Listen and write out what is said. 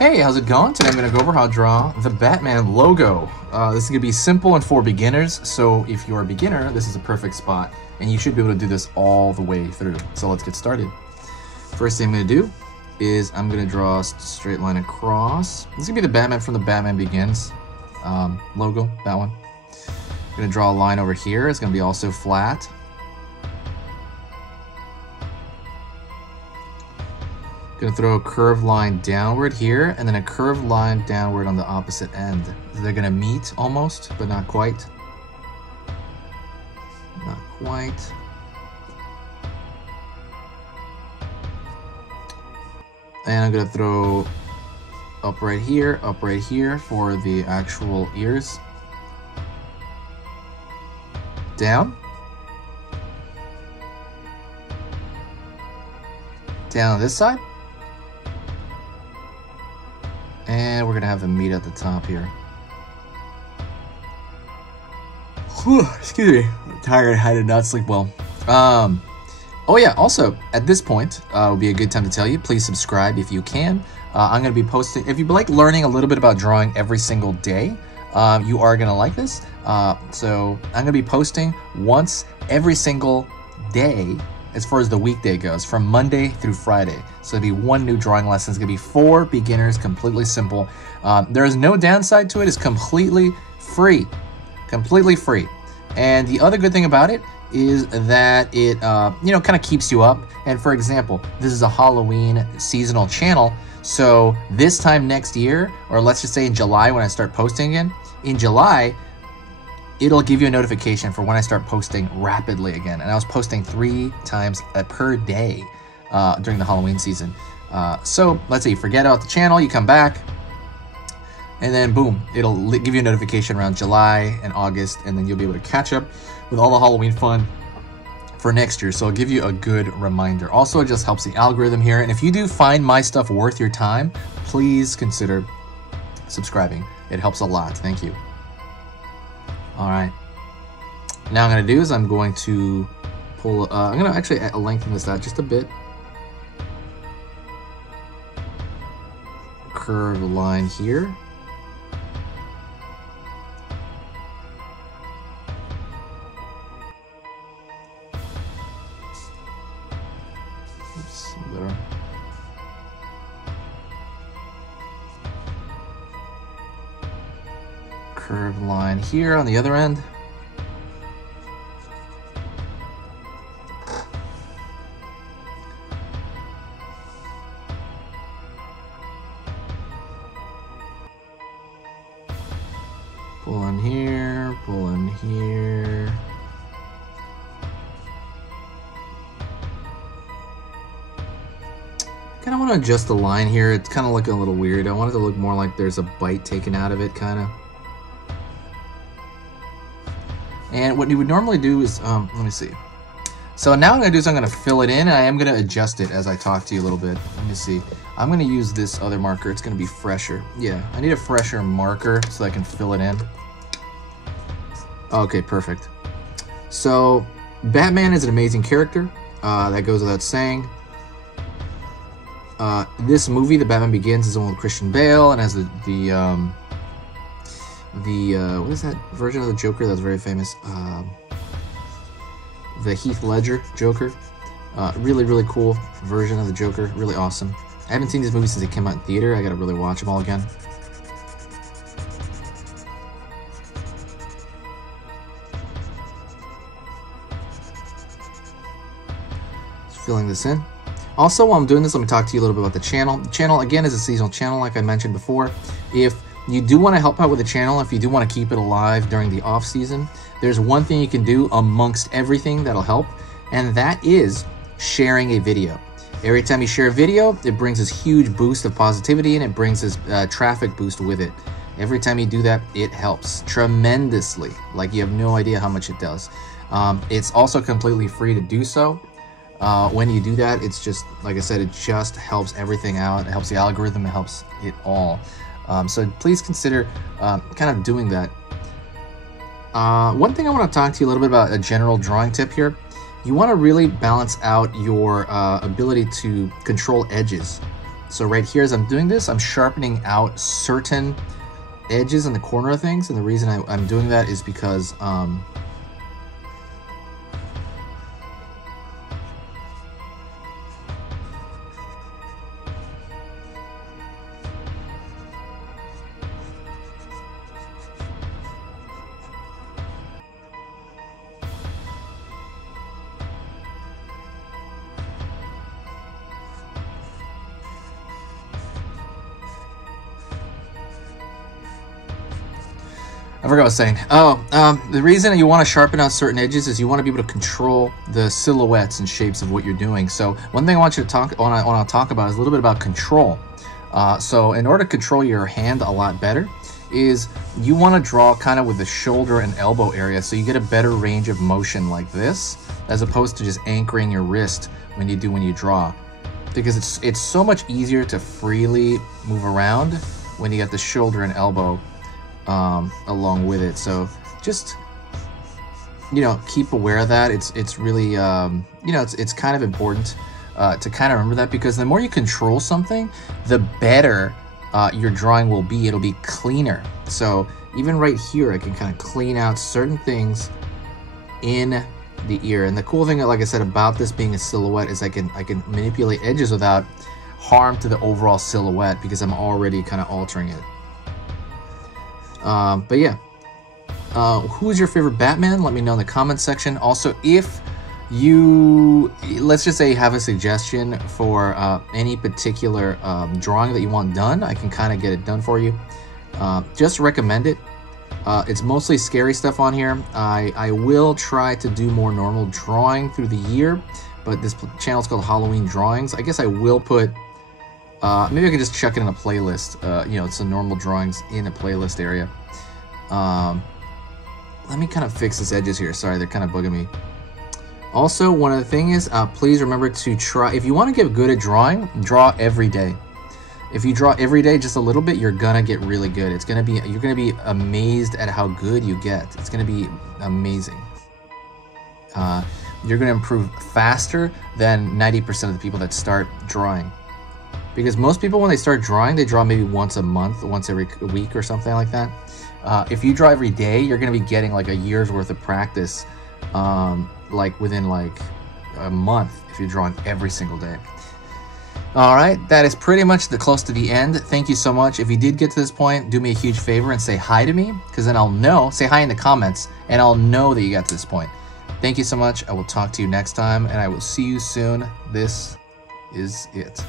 Hey, how's it going? Today I'm going to go over how to draw the Batman logo. This is going to be simple and for beginners, so if you're a beginner, this is a perfect spot, and you should be able to do this all the way through. So let's get started. First thing I'm going to do is I'm going to draw a straight line across. This is going to be the Batman from the Batman Begins logo, that one. I'm going to draw a line over here. It's going to be also flat. Gonna throw a curved line downward here, and then a curved line downward on the opposite end. They're gonna meet almost, but not quite. Not quite. And I'm gonna throw up right here for the actual ears. Down. Down on this side. And we're gonna have them meet at the top here. Whew, excuse me, I'm tired. I did not sleep well. Oh yeah, also at this point would be a good time to tell you, please subscribe if you can. I'm gonna be posting, if you like learning a little bit about drawing every single day, you are gonna like this. So I'm gonna be posting once every single day as far as the weekday goes, from Monday through Friday. So it'll be one new drawing lesson. It's gonna be for beginners, completely simple. There is no downside to it. It's completely free, completely free. And the other good thing about it is that it, kind of keeps you up. And for example, this is a Halloween seasonal channel. So this time next year, or let's just say in July when I start posting again, in July, it'll give you a notification for when I start posting rapidly again. And I was posting 3 times per day during the Halloween season. So let's say you forget about the channel, you come back, and then boom, it'll give you a notification around July and August, and then you'll be able to catch up with all the Halloween fun for next year. So it'll give you a good reminder. Also, it just helps the algorithm here. And if you do find my stuff worth your time, please consider subscribing. It helps a lot. Thank you. All right, now I'm gonna do is I'm going to pull, I'm gonna actually lengthen this out just a bit. Curve a line here. Oops, there. Curved line here on the other end. Pull in here, pull in here. Kind of want to adjust the line here. It's kind of looking a little weird. I want it to look more like there's a bite taken out of it, kind of. And what you would normally do is, let me see. So now what I'm gonna do is I'm gonna fill it in, and I am gonna adjust it as I talk to you a little bit. Let me see. I'm gonna use this other marker. It's gonna be fresher. Yeah, I need a fresher marker so I can fill it in. Okay, perfect. So Batman is an amazing character. That goes without saying. This movie, The Batman Begins, is the one with Christian Bale and has the what is that version of the Joker that's very famous? The Heath Ledger Joker. Really, really cool version of the Joker. Really awesome. I haven't seen this movie since it came out in theater. I gotta really watch them all again. Just filling this in. Also, while I'm doing this, let me talk to you a little bit about the channel. The channel, again, is a seasonal channel, like I mentioned before. If you do want to help out with the channel, if you do want to keep it alive during the off season, there's one thing you can do amongst everything that'll help, and that is sharing a video. Every time you share a video, it brings this huge boost of positivity, and it brings this traffic boost with it. Every time you do that, it helps tremendously. Like, you have no idea how much it does. It's also completely free to do so. When you do that, it's just, like I said, it just helps everything out. It helps the algorithm, it helps it all. So please consider kind of doing that. One thing I want to talk to you a little bit about, a general drawing tip here. You want to really balance out your ability to control edges. So right here, as I'm doing this, I'm sharpening out certain edges in the corner of things. And the reason I'm doing that is because I forgot what I was saying. The reason you want to sharpen out certain edges is you want to be able to control the silhouettes and shapes of what you're doing. So one thing I want you to talk about is a little bit about control. So in order to control your hand a lot better, is you want to draw kind of with the shoulder and elbow area, so you get a better range of motion like this, as opposed to just anchoring your wrist when you draw, because it's so much easier to freely move around when you get the shoulder and elbow along with it. So just, you know, keep aware of that. It's really, you know, it's kind of important to kind of remember that, because the more you control something, the better your drawing will be. It'll be cleaner. So even right here, I can kind of clean out certain things in the ear. And the cool thing, like I said, about this being a silhouette is I can manipulate edges without harm to the overall silhouette, because I'm already kind of altering it. But yeah, who's your favorite Batman? Let me know in the comments section. Also, if you, let's just say you have a suggestion for any particular drawing that you want done, I can kind of get it done for you. Just recommend it. It's mostly scary stuff on here. I will try to do more normal drawing through the year, but this channel is called Halloween Drawings. I guess I will put, maybe I can just chuck it in a playlist, you know, some normal drawings in a playlist area. Let me kind of fix these edges here. Sorry, they're kind of bugging me. Also, one other thing is, please remember to try, if you want to get good at drawing, draw every day. If you draw every day just a little bit, you're gonna get really good. You're gonna be amazed at how good you get. It's gonna be amazing. You're gonna improve faster than 90% of the people that start drawing. Because most people, when they start drawing, they draw maybe once a month, once every week or something like that. If you draw every day, you're gonna be getting like a year's worth of practice, like within like a month, if you're drawing every single day. All right, that is pretty much close to the end. Thank you so much. If you did get to this point, do me a huge favor and say hi to me, because then I'll know, say hi in the comments, and I'll know that you got to this point. Thank you so much. I will talk to you next time, and I will see you soon. This is it.